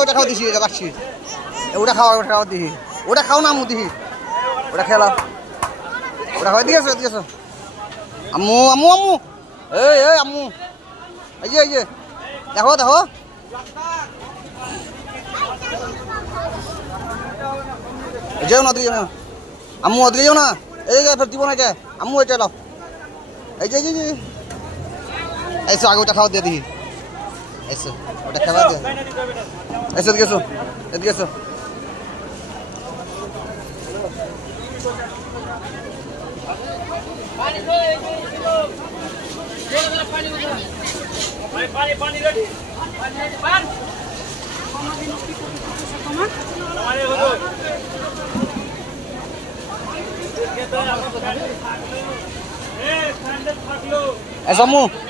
ওটা খাও দিছি বাচ্চি ওটা খাও দিহি ওটা খাও না দিহি ওটা খেলাও ওটা খাওয়া দিয়েছ আম্মু আম্মু আম্মু এই আম্মু এই যে দেখো যেও না দিয়ে আম্মু ওদিকে যাও না এই যে ফের দিব না কে আম্মু এটা লাও এই যে এসো আগে ওটা খাওয়া দিয়ে দিহি এসো ওটা খাওয়া দিয়ে এসো এদিকে এসো पानी रेडी पान ऐसा मुँह